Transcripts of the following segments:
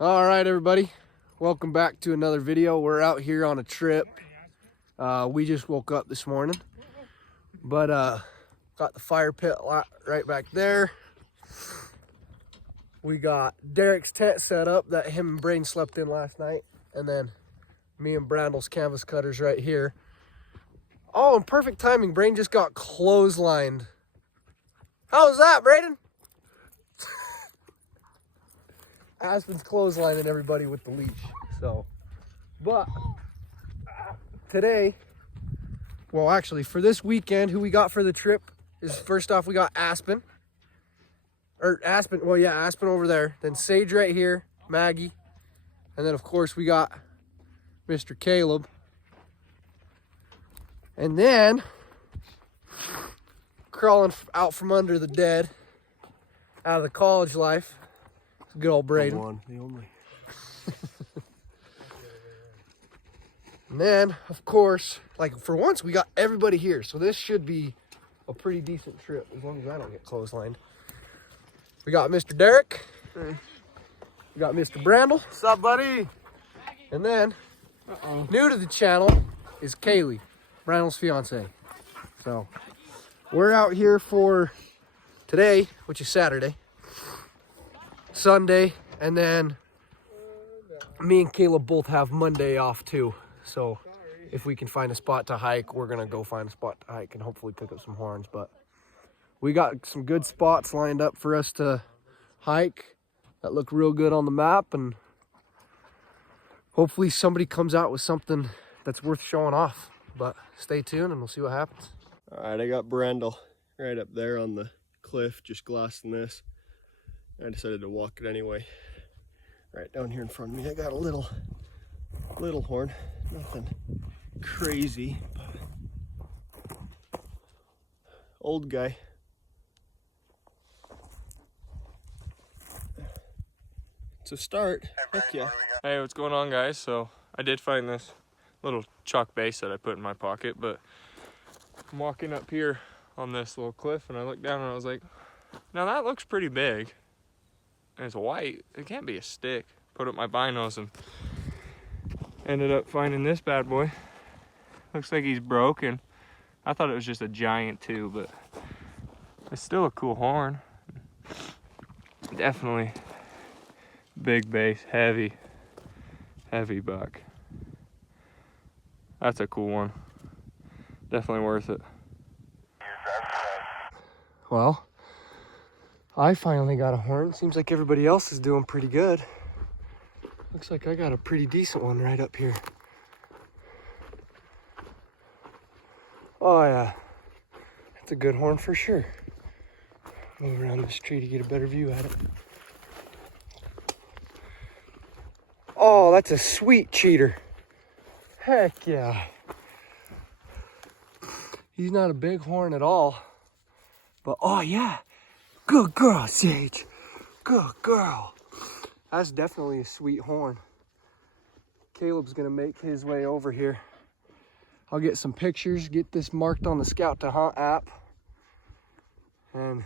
All right, everybody, welcome back to another video. We're out here on a trip. We just woke up this morning, but got the fire pit right back there. We got Derick's tent set up that him and Brayden slept in last night, and then me and Brandle's canvas cutters right here. Oh, and perfect timing, Brayden just got clotheslined. How was that, Brayden? Aspen's clotheslining everybody with the leash. So, but today, well, actually, for this weekend, who we got for the trip is, first off, we got Aspen. Aspen over there. Then Sage right here, Maggie. And then, of course, we got Mr. Caleb. And then, crawling out from under the dead, out of the college life, good old Brayden. The only. And then, of course, like for once, we got everybody here. So this should be a pretty decent trip, as long as I don't get clotheslined. We got Mr. Derick. We got Mr. Brandle. What's up, buddy? And then, new to the channel is Kaylee, Brandle's fiance. So, we're out here for today, which is Saturday, Sunday, and then me and Caleb both have Monday off too. So if we can find a spot to hike, we're gonna go find a spot to hike and hopefully pick up some horns. But we got some good spots lined up for us to hike that look real good on the map, and hopefully somebody comes out with something that's worth showing off. But stay tuned and we'll see what happens. All right, I got Brandle right up there on the cliff, just glassing this. I decided to walk it anyway. Right down here in front of me, I got a little horn, nothing crazy, but old guy. It's a start. Heck yeah. Hey, what's going on, guys? So I did find this little chalk base that I put in my pocket, but I'm walking up here on this little cliff and I looked down and I was like, now that looks pretty big. And it's white. It can't be a stick. Put up my binos and ended up finding this bad boy. Looks like he's broken. I thought it was just a giant too, but it's still a cool horn. Definitely big base, heavy buck. That's a cool one. Definitely worth it. Well, I finally got a horn. Seems like everybody else is doing pretty good. Looks like I got a pretty decent one right up here. Oh yeah, that's a good horn for sure. Move around this tree to get a better view at it. Oh, that's a sweet cheater. Heck yeah. He's not a big horn at all, but oh yeah. Good girl, Sage. Good girl. That's definitely a sweet horn. Caleb's gonna make his way over here. I'll get some pictures, get this marked on the Scout to Hunt app, and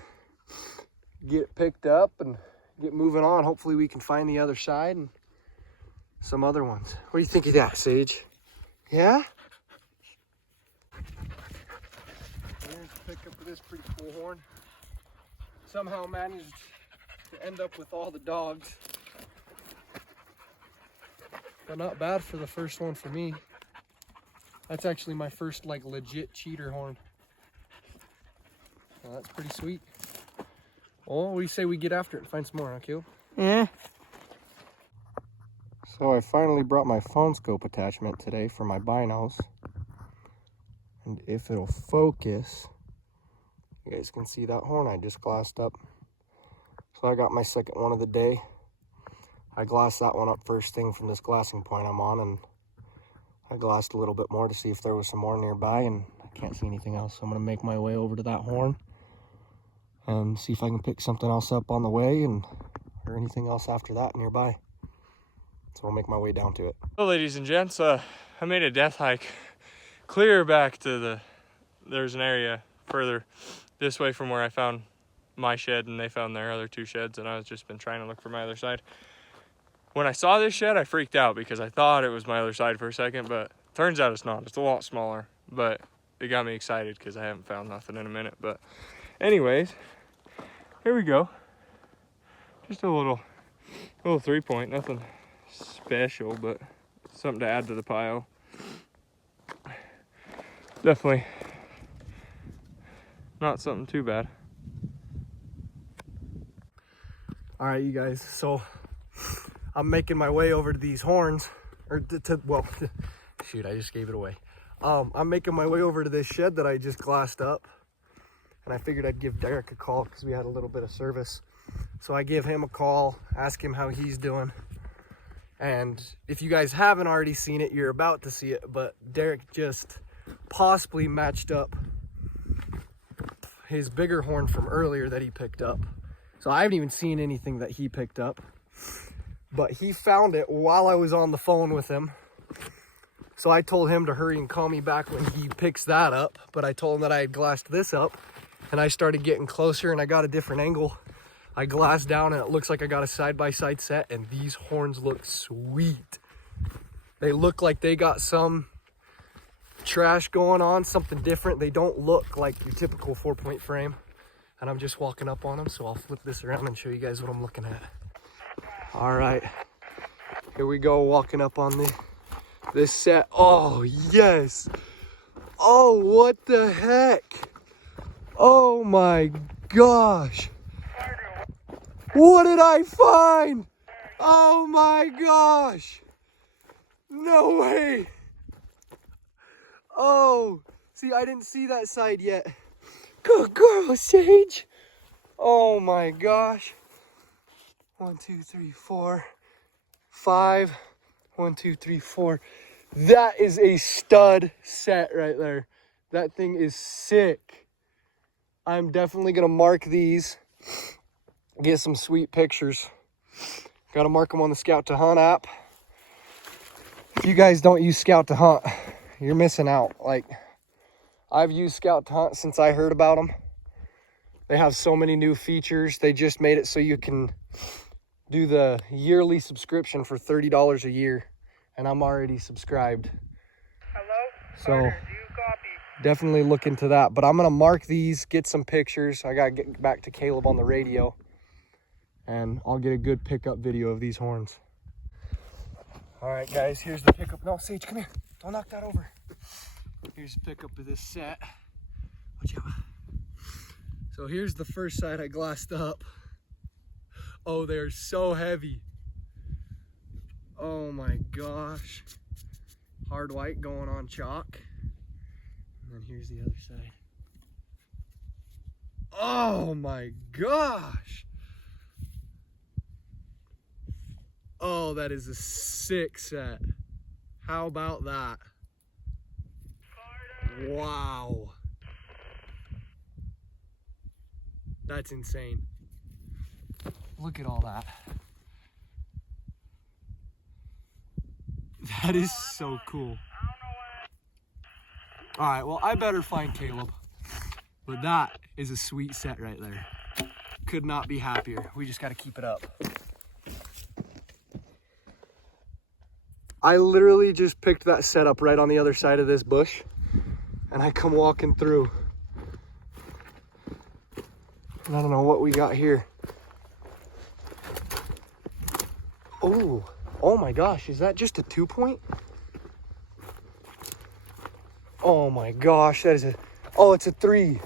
get it picked up and get moving on. Hopefully we can find the other side and some other ones. What do you think of that, Sage? Yeah? Here's a pickup of this pretty cool horn. Somehow managed to end up with all the dogs. But not bad for the first one for me. That's actually my first like legit cheater horn. Well, that's pretty sweet. Well, we say we get after it and find some more, huh, Caleb? Yeah. So I finally brought my phone scope attachment today for my binos. And if it'll focus, you guys can see that horn I just glassed up. So I got my second one of the day. I glassed that one up first thing from this glassing point I'm on, and I glassed a little bit more to see if there was some more nearby, and I can't see anything else. So I'm gonna make my way over to that horn and see if I can pick something else up on the way, and or anything else after that nearby. So I'll make my way down to it. Well, ladies and gents, I made a death hike clear back to there's an area further this way from where I found my shed and they found their other two sheds, and I've just been trying to look for my other side. when I saw this shed, I freaked out because I thought it was my other side for a second, but turns out it's not. It's a lot smaller, but it got me excited because I haven't found nothing in a minute. But anyways, here we go. Just a little 3-point, nothing special, but something to add to the pile. Definitely not something too bad. All right, you guys, so I'm making my way over to these horns, or well, shoot, I just gave it away. I'm making my way over to this shed that I just glassed up, and I figured I'd give Derick a call because we had a little bit of service. So I give him a call, ask him how he's doing. And if you guys haven't already seen it, you're about to see it, but Derick just possibly matched up his bigger horn from earlier that he picked up. So I haven't even seen anything that he picked up, but he found it while I was on the phone with him. So I told him to hurry and call me back when he picks that up, but I told him that I had glassed this up, and I started getting closer and I got a different angle. I glassed down and it looks like I got a side-by-side set, and these horns look sweet. They look like they got some trash going on, something different. They don't look like your typical 4-point frame. And I'm just walking up on them, so I'll flip this around and show you guys what I'm looking at. All right, here we go, walking up on this set. Oh, yes. Oh, what the heck? Oh my gosh. What did I find? Oh my gosh. No way. Oh, see, I didn't see that side yet. Good girl, Sage. Oh my gosh. 1, 2, 3, 4, 5. 1, 2, 3, 4. That is a stud set right there. That thing is sick. I'm definitely gonna mark these. Get some sweet pictures. Gotta mark them on the Scout to Hunt app. If you guys don't use Scout to Hunt, you're missing out. Like, I've used Scout to Hunt since I heard about them. They have so many new features. They just made it so you can do the yearly subscription for $30 a year. And I'm already subscribed. Hello? So Carter, do you copy? definitely look into that. But I'm going to mark these, get some pictures. I got to get back to Caleb on the radio. And I'll get a good pickup video of these horns. All right, guys, here's the pickup. No, Sage, come here. Don't knock that over. Here's the pickup of this set. Watch out. So here's the first side I glassed up. Oh, they're so heavy. Oh my gosh. Hard white going on chalk. And then here's the other side. Oh my gosh. Oh, that is a sick set. How about that? Wow. That's insane. Look at all that. That is so cool. All right, well, I better find Caleb. But that is a sweet set right there. Could not be happier. We just got to keep it up. I literally just picked that set up right on the other side of this bush, and I come walking through. And I don't know what we got here. Oh my gosh, is that just a 2-point? Oh my gosh, that is it's a 3.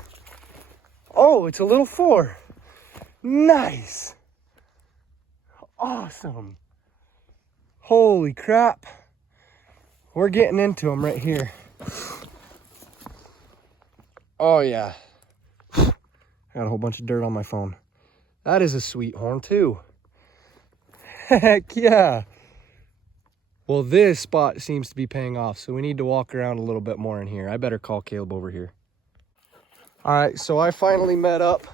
Oh, it's a little 4. Nice. Awesome. Holy crap. We're getting into them right here. Oh yeah. I got a whole bunch of dirt on my phone. That is a sweet horn too. Heck yeah. Well, this spot seems to be paying off, so we need to walk around a little bit more in here. I better call Caleb over here. All right, so I finally met up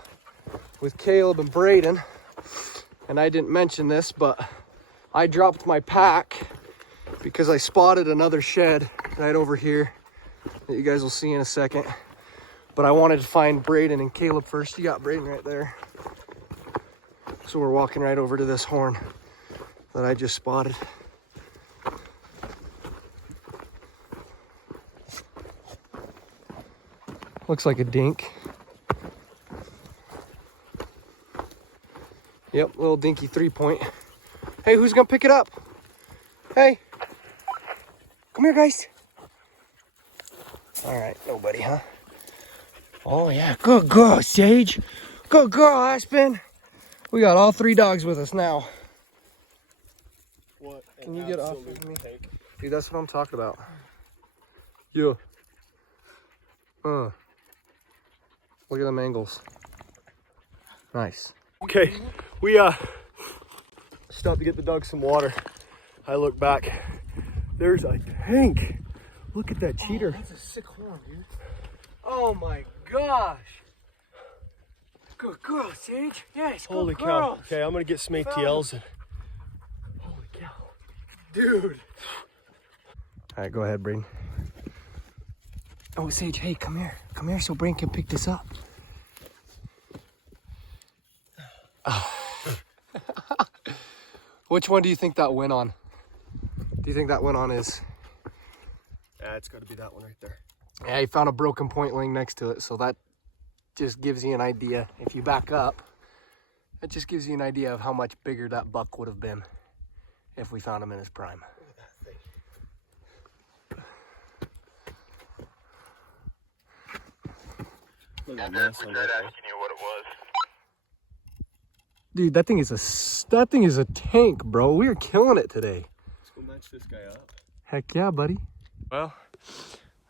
with Caleb and Brayden, and I didn't mention this, but I dropped my pack because I spotted another shed right over here that you guys will see in a second. But I wanted to find Brayden and Caleb first. You got Brayden right there. So we're walking right over to this horn. that I just spotted. Looks like a dink. Yep, little dinky 3-point. Hey, who's gonna pick it up? Hey, come here, guys. All right, nobody, huh? Oh yeah, good girl, Sage. Good girl, Aspen. We got all 3 dogs with us now. What? Can you get off of me? Dude, that's what I'm talking about. Yeah. Look at them angles. Nice. Okay, we stopped to get the dogs some water. I look back. There's a tank. Look at that cheater. That's a sick horn, dude. Oh my gosh. Good girl, Sage. Yes, good Holy girl. cow. Okay, I'm gonna get some ATLs. Holy cow. Dude. All right, go ahead, Brayden. Oh, Sage, hey, come here. Come here so Brayden can pick this up. Which one do you think that went on? Do you think that went on his... Yeah, it's gotta be that one right there. Yeah, he found a broken point laying next to it, so that just gives you an idea. If you back up, that just gives you an idea of how much bigger that buck would have been if we found him in his prime. Look at that thing. Look at that mess on that thing. Asking you what it was. Dude, that thing is a tank, bro. We are killing it today. Let's go match this guy up. Heck yeah, buddy. Well,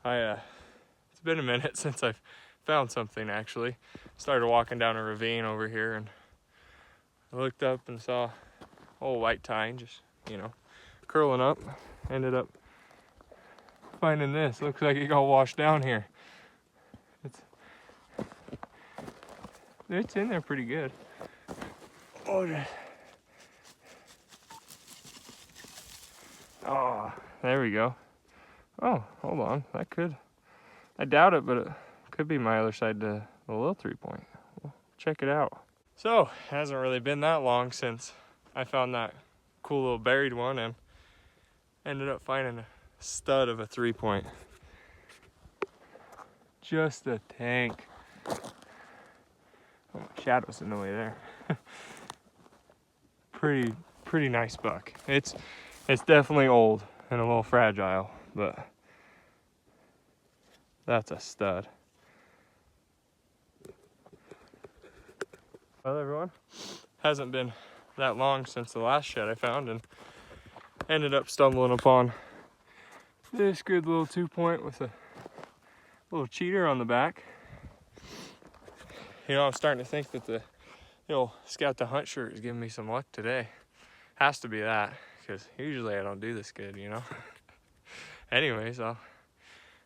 it's been a minute since I've found something actually. Started walking down a ravine over here and I looked up and saw a whole white tine just, you know, curling up. Ended up finding this. Looks like it got washed down here. It's in there pretty good. Oh, there we go. Oh, hold on. That could, I doubt it, but it could be my other side to the little 3-point. Well, check it out. So, it hasn't really been that long since I found that cool little buried one and ended up finding a stud of a 3-point. Just a tank. Oh, my shadow's in the way there. Pretty nice buck. It's definitely old and a little fragile, but that's a stud. Well, everyone, hasn't been that long since the last shed I found and ended up stumbling upon this good little 2-point with a little cheater on the back. You know, I'm starting to think that the Scout the Hunt shirt is giving me some luck today. Has to be that, because usually I don't do this good, you know. Anyways, I'll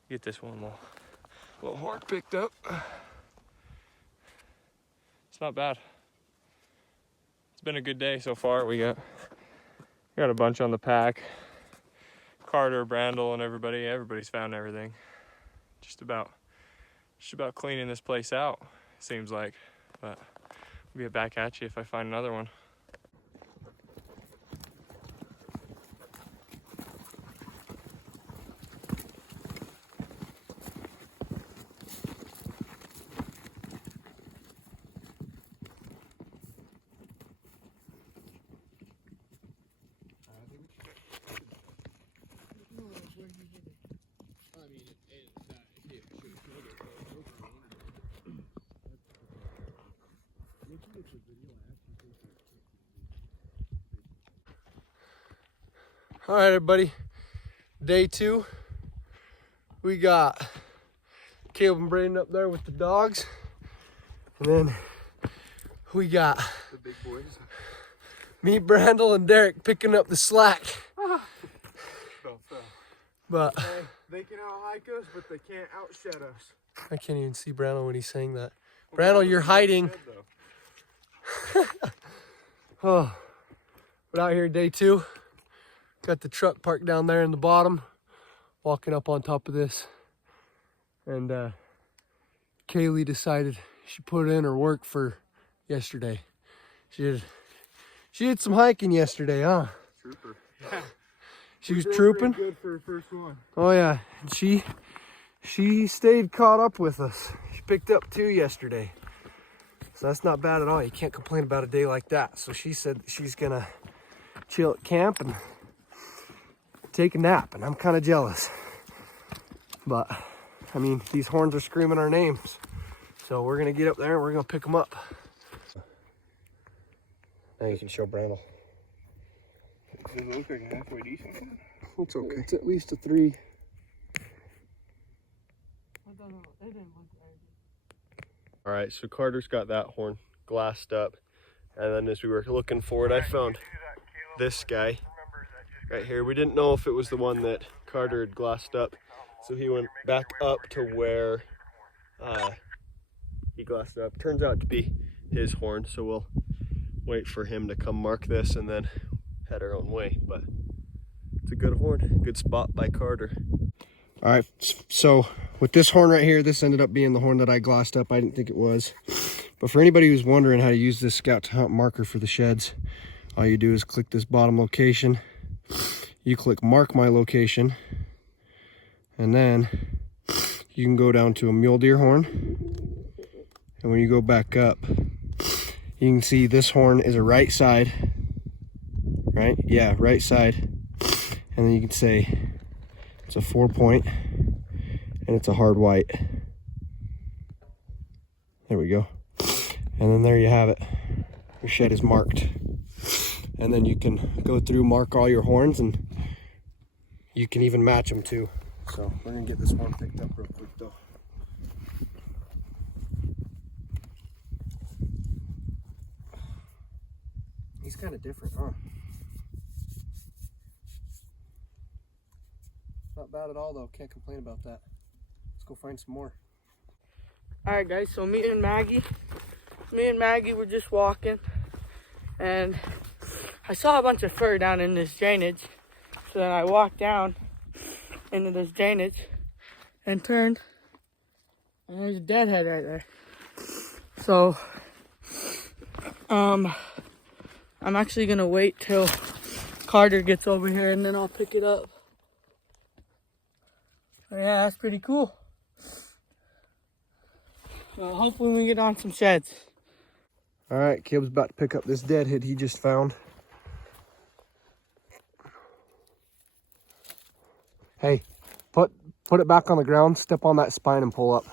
get this one little horn picked up. It's not bad. It's been a good day so far. We got a bunch on the pack. Carter, Brandle, and everybody's found everything. Just about cleaning this place out, seems like. But I'll get back at you if I find another one. All right, everybody. Day 2. We got Caleb and Brayden up there with the dogs. And then we got The big boys. me, Brandle, and Derick picking up the slack. Fell. But They can out-hike us, but they can't outshed us. I can't even see Brandle when he's saying that. Brandle, you're hiding. Oh, but out here, day 2. Got the truck parked down there in the bottom. Walking up on top of this. And Kaylee decided she put in her work for yesterday. She did some hiking yesterday, huh? trooper. She was trooping. Good for her first one. Oh yeah, and she stayed caught up with us. She picked up 2 yesterday. So that's not bad at all. You can't complain about a day like that. So she said she's gonna chill at camp and take a nap, and I'm kind of jealous. But I mean, these horns are screaming our names. So we're gonna get up there and we're gonna pick them up. Now you can show Brandle. Does it look like a halfway decent one? It's okay. It's at least a 3. All right, so Carter's got that horn glassed up. And then as we were looking for it, I found this guy right here. We didn't know if it was the one that Carter had glassed up. So he went back up to where he glassed up. Turns out to be his horn, so we'll wait for him to come mark this and then head our own way. But it's a good horn, good spot by Carter. All right, so with this horn right here, this ended up being the horn that I glassed up. I didn't think it was. But for anybody who's wondering how to use this Scout to Hunt marker for the sheds, all you do is click this bottom location. You click mark my location. And then you can go down to a mule deer horn. And when you go back up, you can see this horn is a right side. Right? Yeah, right side. And then you can say it's a 4-point and it's a hard white. There we go. And then there you have it. Your shed is marked. And then you can go through, mark all your horns, and you can even match them too. So we're gonna get this one picked up real quick though. He's kind of different, huh? Not bad at all though, can't complain about that. Let's go find some more. Alright guys, so me and Maggie were just walking, and I saw a bunch of fur down in this drainage. So then I walked down into this drainage and turned, and there's a deadhead right there. So I'm actually gonna wait till Carter gets over here and then I'll pick it up. But yeah, that's pretty cool. Well, hopefully we get on some sheds. All right, Kib's about to pick up this deadhead he just found. Hey, put it back on the ground, step on that spine and pull up.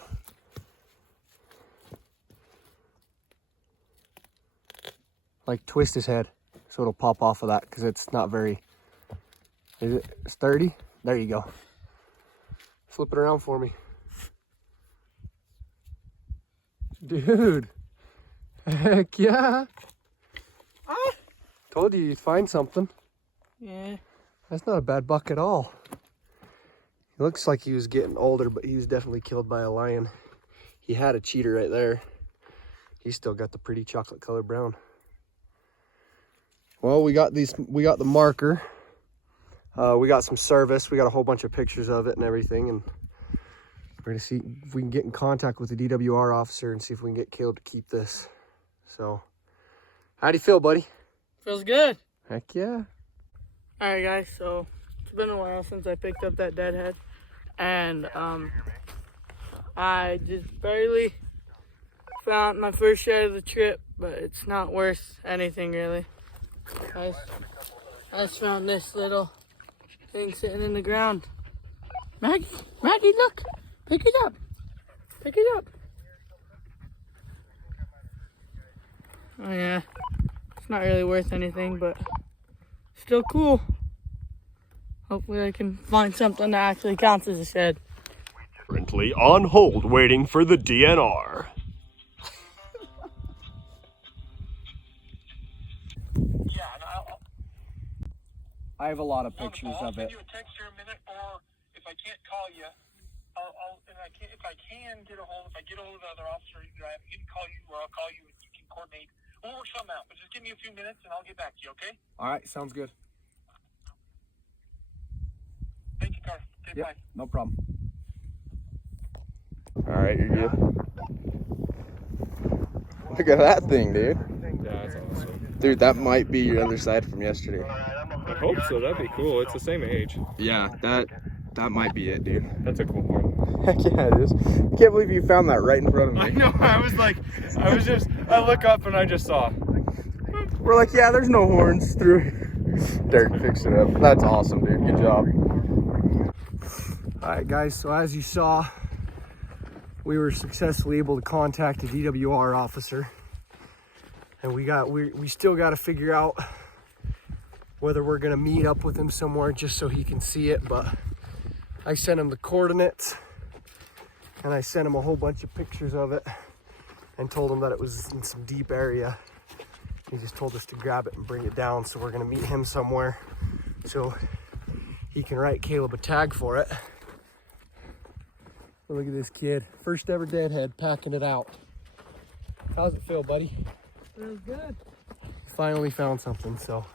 Like twist his head so it'll pop off of that, because it's not very, is it sturdy? There you go. Flip it around for me. Dude, heck yeah. Told you you'd find something. Yeah. That's not a bad buck at all. He looks like he was getting older, but he was definitely killed by a lion. He had a cheater right there. He's still got the pretty chocolate color brown. Well, we got the marker. We got some service. We got a whole bunch of pictures of it and everything, and we're gonna see if we can get in contact with the DWR officer and see if we can get Caleb to keep this. So, how do you feel, buddy? Feels good. Heck yeah. Alright guys, so it's been a while since I picked up that deadhead, and I just barely found my first shed of the trip, but it's not worth anything really. I just found this little thing sitting in the ground. Maggie, look! Pick it up! Pick it up! Oh yeah, it's not really worth anything, but still cool. Hopefully I can find something that actually counts as a shed. Currently on hold waiting for the DNR. I have a lot of pictures of it. I'll send you a text here in a minute, or if I can't call you, if I can get a hold of the other officer, either I can call you or I'll call you and you can coordinate. We'll work something out, but just give me a few minutes and I'll get back to you, okay? All right, sounds good. Thank you, Carter. Okay, Yep, bye. no problem. All right, you're good. Look at that thing, dude. Yeah, that's awesome. Dude, that might be your other side from yesterday. All right, I'm I hope so. That'd be cool. It's the same age. Yeah, that might be it, dude. That's a cool horn. Heck yeah, it is. I can't believe you found that right in front of me. I know. I look up and I just saw. We're like, yeah, there's no horns through. Derick fixed it up. That's awesome, dude. Good job. All right, guys. So as you saw, we were successfully able to contact a DWR officer, and we still got to figure out whether we're gonna meet up with him somewhere just so he can see it. But I sent him the coordinates, and I sent him a whole bunch of pictures of it, and told him that it was in some deep area. He just told us to grab it and bring it down, so we're gonna meet him somewhere so he can write Caleb a tag for it. Look at this kid, first ever Deadhead, packing it out. How's it feel, buddy? Feels good. Finally found something, so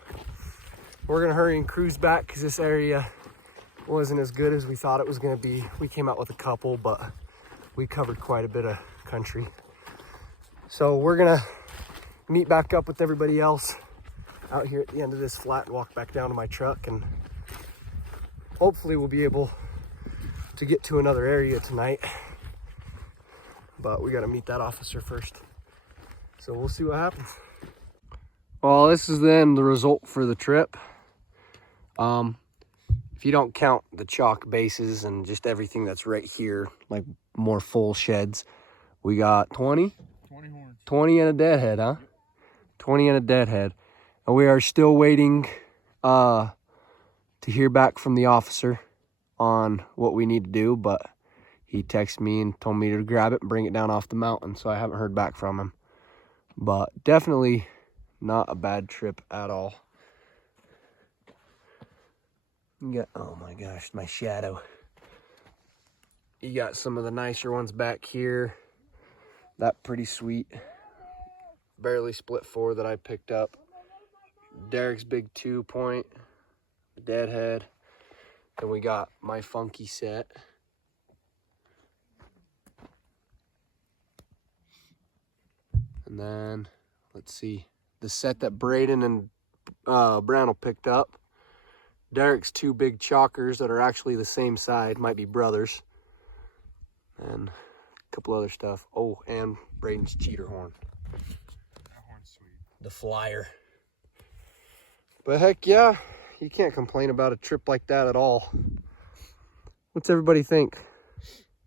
we're gonna hurry and cruise back because this area wasn't as good as we thought it was gonna be. We came out with a couple, but we covered quite a bit of country. So we're gonna meet back up with everybody else out here at the end of this flat and walk back down to my truck, and hopefully we'll be able to get to another area tonight. But we gotta meet that officer first. So we'll see what happens. Well, this is then the result for the trip. If you don't count the chalk bases and just everything that's right here, like more full sheds, we got 20 horns. 20 and a deadhead, huh? 20 and a deadhead. And we are still waiting to hear back from the officer on what we need to do, but he texted me and told me to grab it and bring it down off the mountain, so I haven't heard back from him. But definitely not a bad trip at all. You got, oh my gosh, my shadow. You got some of the nicer ones back here. That pretty sweet barely split 4 that I picked up. Derick's big 2-point, Deadhead. Then we got my funky set. And then, let's see, the set that Brayden and Brandle picked up. Derick's 2 big chalkers that are actually the same side, might be brothers. And a couple other stuff. Oh, and Brayden's cheater horn. That horn's sweet. The flyer. But heck yeah, you can't complain about a trip like that at all. What's everybody think?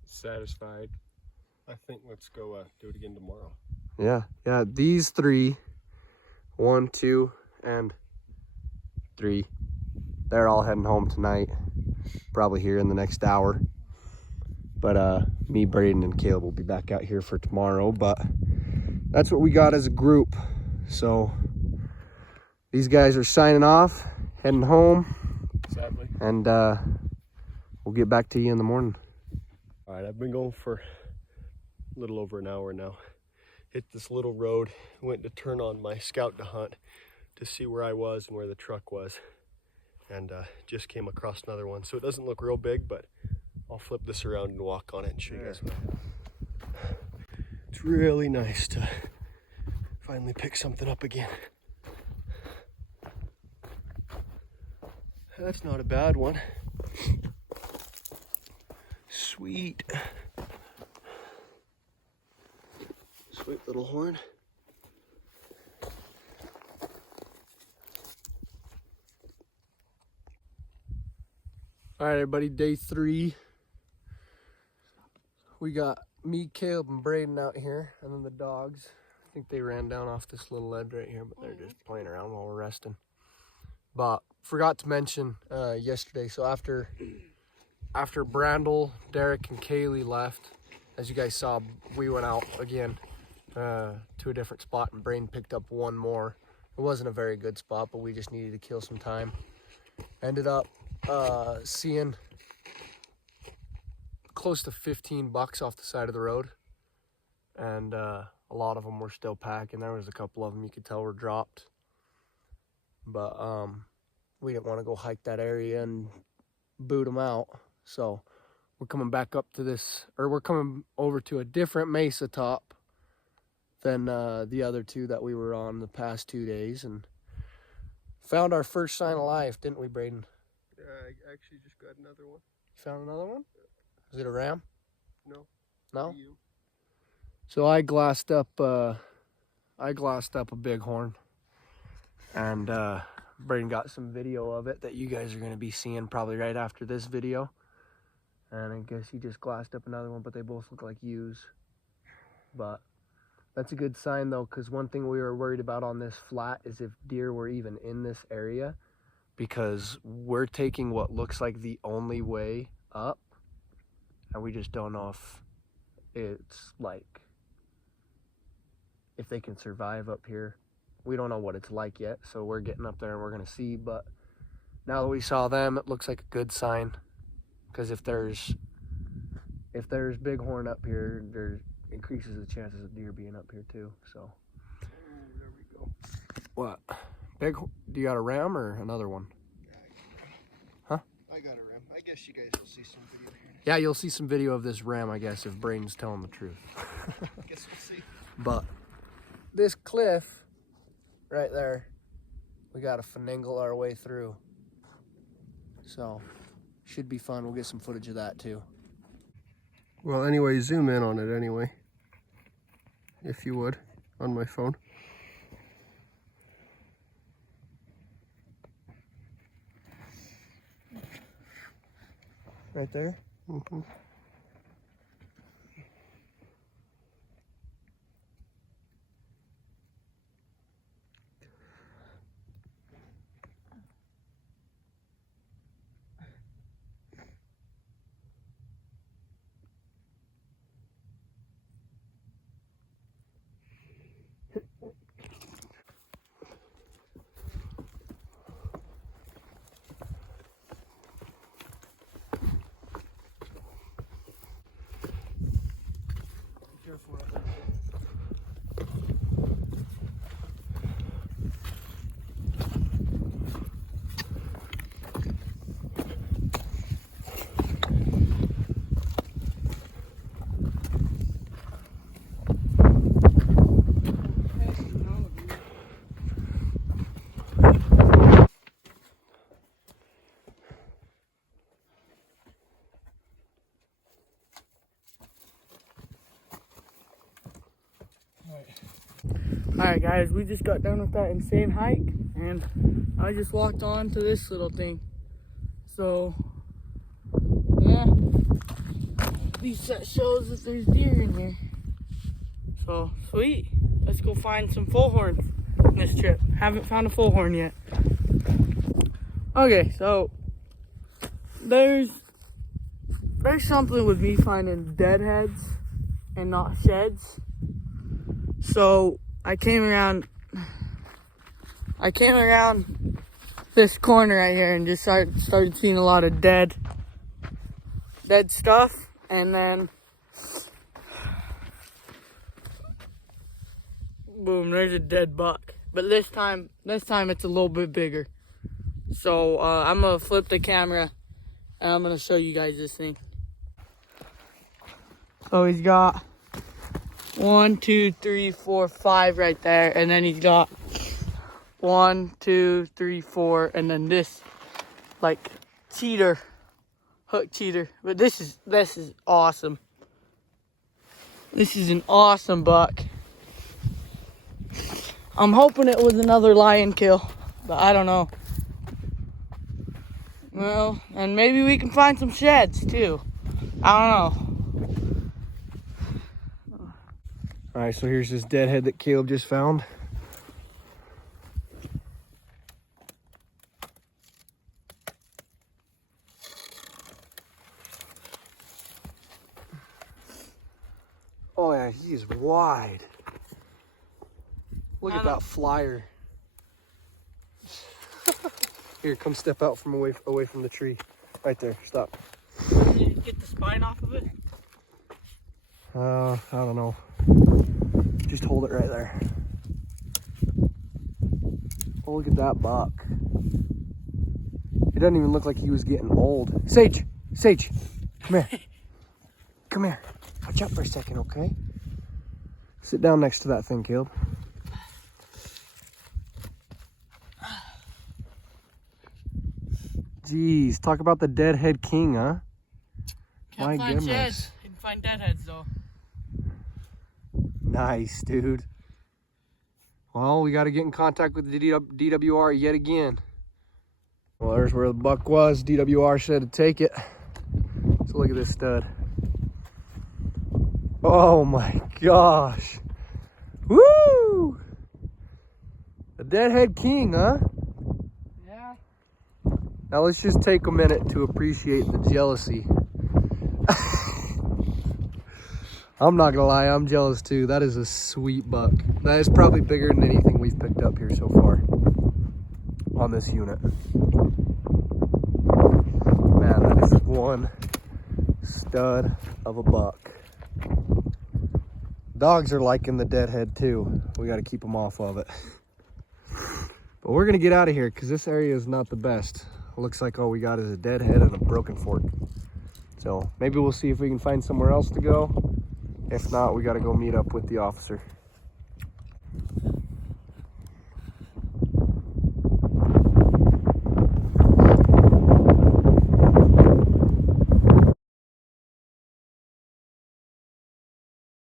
Satisfied. I think let's go do it again tomorrow. Yeah, these 3, 1, 2, and 3, they're all heading home tonight, probably here in the next hour. But me, Brayden, and Caleb will be back out here for tomorrow. But that's what we got as a group. So these guys are signing off, heading home. Sadly. And we'll get back to you in the morning. All right, I've been going for a little over an hour now. Hit this little road, went to turn on my scout to hunt to see where I was and where the truck was. And just came across another one. So it doesn't look real big, but I'll flip this around and walk on it and show you guys. It's really nice to finally pick something up again. That's not a bad one. Sweet. Sweet little horn. All right, everybody, day 3. We got me, Caleb, and Brayden out here, and then the dogs. I think they ran down off this little ledge right here, but they're just playing around while we're resting. But forgot to mention yesterday, so after Brandle, Derick, and Kaylee left, as you guys saw, we went out again to a different spot, and Brayden picked up one more. It wasn't a very good spot, but we just needed to kill some time. Ended up seeing close to 15 bucks off the side of the road, and a lot of them were still packing. There was a couple of them you could tell were dropped, but we didn't want to go hike that area and boot them out, so we're coming back up to this, or we're coming over to a different mesa top than the other 2 that we were on the past 2 days, and Found our first sign of life, didn't we, Brayden? Yeah, I actually just got another one. Found another one? Is it a ram? No. No? You. So I glassed up a bighorn, and Brayden got some video of it that you guys are going to be seeing probably right after this video. And I guess he just glassed up another one, but they both look like ewes. But that's a good sign though, because one thing we were worried about on this flat is if deer were even in this area, because we're taking what looks like the only way up, and we just don't know if it's like, if they can survive up here. We don't know what it's like yet, so we're getting up there and we're gonna see. But now that we saw them, it looks like a good sign, because if there's bighorn up here, there increases the chances of deer being up here too. So There we go. what do you got, a ram or another one? Huh? I got a ram. I guess you guys will see some video here. Yeah, you'll see some video of this ram, I guess, if Brayden's telling the truth. Guess we'll see. But this cliff right there, we got to finagle our way through. So should be fun. We'll get some footage of that too. Well, anyway, zoom in on it anyway, if you would, on my phone. Right there? Mm-hmm. Alright guys, we just got done with that insane hike and I just walked on to this little thing. So yeah, at least that shows that there's deer in here. So sweet, let's go find some full horn on this trip. Haven't found a full horn yet. Okay, so there's something with me finding deadheads and not sheds. So I came around this corner right here and just started seeing a lot of dead stuff, and then boom, there's a dead buck. But this time it's a little bit bigger. So I'm gonna flip the camera and I'm gonna show you guys this thing. So he's got 1, 2, 3, 4, 5 right there, and then he's got 1, 2, 3, 4, and then this like hook cheater. But this is awesome. This is an awesome buck. I'm hoping it was another lion kill, but I don't know. Well, and maybe we can find some sheds too. I don't know. All right, so here's this deadhead that Caleb just found. Oh yeah, he's wide. Look at that flyer. Here, come step out from away from the tree. Right there, stop. Can you get the spine off of it? I don't know. Just hold it right there. Oh, look at that buck. It doesn't even look like he was getting old. Sage, come here. Come here. Watch out for a second, okay? Sit down next to that thing, Caleb. Jeez, talk about the Deadhead King, huh? Can't find sheds. You can find deadheads though. Nice, dude. Well, we got to get in contact with the DWR yet again. Well, there's where the buck was. DWR said to take it. So look at this stud. Oh my gosh. Woo! The Deadhead King, huh? Yeah. Now let's just take a minute to appreciate the jealousy. I'm not gonna lie, I'm jealous too. That is a sweet buck. That is probably bigger than anything we've picked up here so far on this unit. Man, that is one stud of a buck. Dogs are liking the Deadhead too. We gotta keep them off of it. But we're gonna get out of here because this area is not the best. It looks like all we got is a Deadhead and a broken fork. So maybe we'll see if we can find somewhere else to go. If not, we got to go meet up with the officer.